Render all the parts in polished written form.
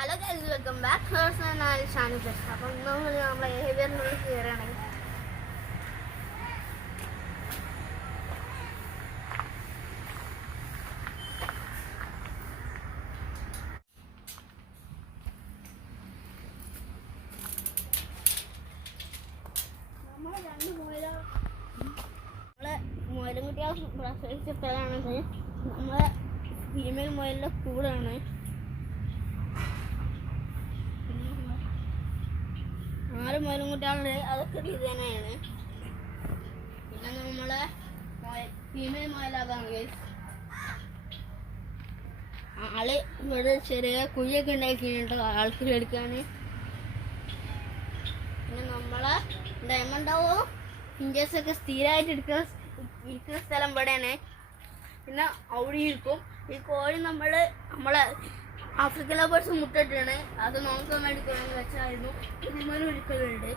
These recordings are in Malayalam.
Hello guys, welcome back. First I'm Shanu. അപ്പം നമ്മൾ ഏവിയറിനുള്ളിൽ കയറുകയാണെങ്കിൽ നമ്മളെ രണ്ട് മുയലും കുട്ടികൾ പ്രസവിച്ച സ്ഥലമാണത്. നമ്മളെ ഫീമെയിൽ മുയലിൻ്റെ കൂടാണ്. 6 മുയലും കുട്ടികളുണ്ട്. അതൊക്കെ ഇത് തന്നെയാണ്. പിന്നെ നമ്മളെ ഫീമെയിൽ മുയലാകാണ്. ആള് ഇവിടെ ചെറിയ കുഴിയൊക്കെ ഉണ്ടാക്കിയിട്ടുണ്ട് ആൾക്ക് എടുക്കാൻ. പിന്നെ നമ്മളെ ഡയമണ്ടാവോ ഇഞ്ചേഴ്സൊക്കെ സ്ഥിരമായിട്ട് ഇരിക്കുന്ന സ്ഥലം ഇവിടെയാണ്. പിന്നെ അവിടെ ഇരിക്കും. ഈ കോഴി നമ്മളെ ആഫ്രിക്കൻ ലവേഴ്സ് മുട്ടിട്ടാണ്. അത് നോക്കാൻ വേണ്ടി വെച്ചായിരുന്നു. ഇതിന്മേലും ഒരിക്കലുണ്ട്.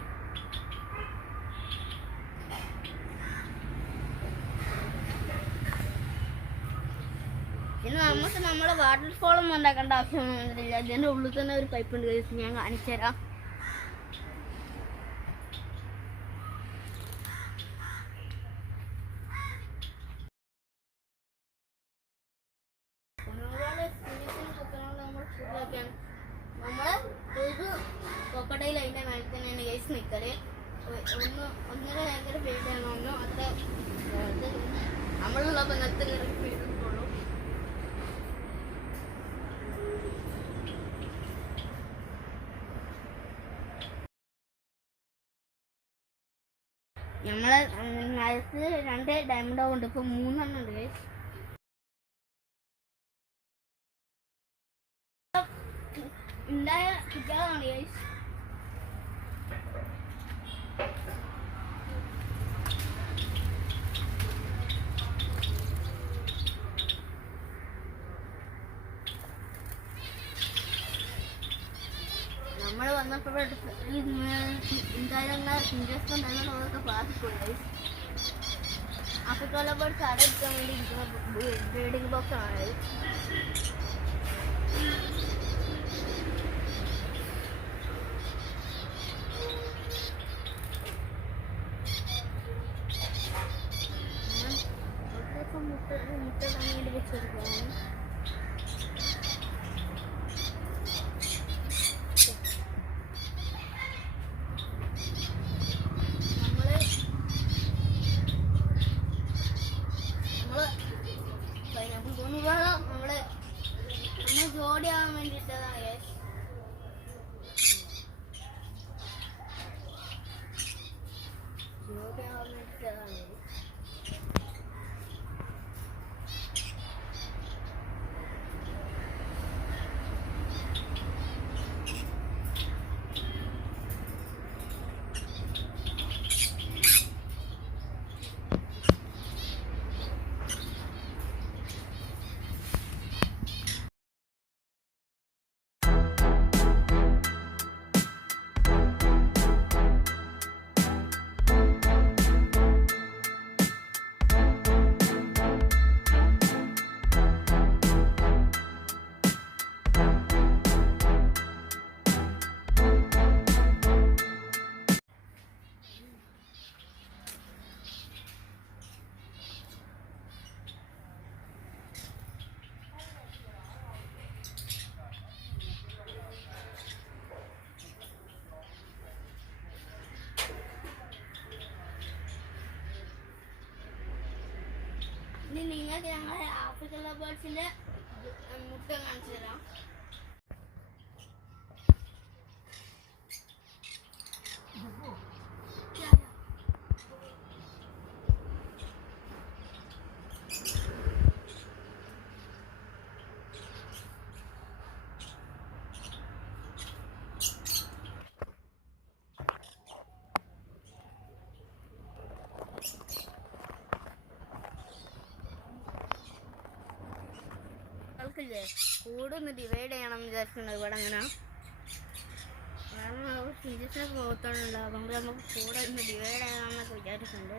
പിന്നെ നമുക്ക് നമ്മളെ വാട്ടർഫോളൊന്നും ഉണ്ടാക്കേണ്ട ആവശ്യമൊന്നുമില്ല. ഇതിൻ്റെ ഉള്ളിൽ തന്നെ ഒരു പൈപ്പ് ഉണ്ട്. ഞാൻ കാണിച്ചു തരാം. നമ്മള് ഒരു കൊക്കടയിൽ അതിൻ്റെ മേലെ തന്നെയാണ് കേസ് നിൽക്കല്. 1.5 ഏക്കർ പേടിയാണ്. ഒന്നും അത്ര നമ്മളുള്ള ബന്ധത്തിൽ പേടിക്കുള്ളൂ. നമ്മളെ നയത്ത് 2 ഡയമണ്ട് ഉണ്ട്. ഇപ്പൊ 3 ഉണ്ട് കേസ്. ഉണ്ടായ കുട്ടികളാണ് ഗൈസ്. നമ്മൾ വന്നപ്പോൾ എന്തായാലും ഇൻട്രസ്റ്റ് ഉണ്ടായിരുന്ന അതൊക്കെ ബാധിക്കും ഗൈസ്. ആഫ്രിക്കൻ ലവേഴ്സ് അടയ്ക്കാൻ വേണ്ടി ഇരിക്കുന്ന ബ്രീഡിംഗ് ബോക്സ് ആണ് ഗൈസ്. മുട്ട വേണ്ടി വെച്ചെടുക്കുകയാണ്. നമ്മള് ജോഡിയാവാൻ വേണ്ടിയിട്ടതാണ്. ജോഡിയാവാൻ വേണ്ടിയിട്ടതാണ്. ഇനി നിങ്ങൾക്ക് ഞങ്ങളെ ആഫ്രിക്കൻ ലവേഴ്സിന്റെ മുട്ട കാണിച്ചു തരാം. കൂടൊന്ന് ഡിവൈഡ് ചെയ്യണം എന്ന് വിചാരിച്ചിട്ടുണ്ട് ഇവിടെ. അങ്ങനെ കാരണം ഇഞ്ചക്ഷൻ പോകത്തുണ്ടല്ലോ. അതുകൊണ്ട് നമുക്ക് കൂടെ ഒന്ന് ഡിവൈഡ് ചെയ്യണമെന്നൊക്കെ വിചാരിച്ചിട്ടുണ്ട്.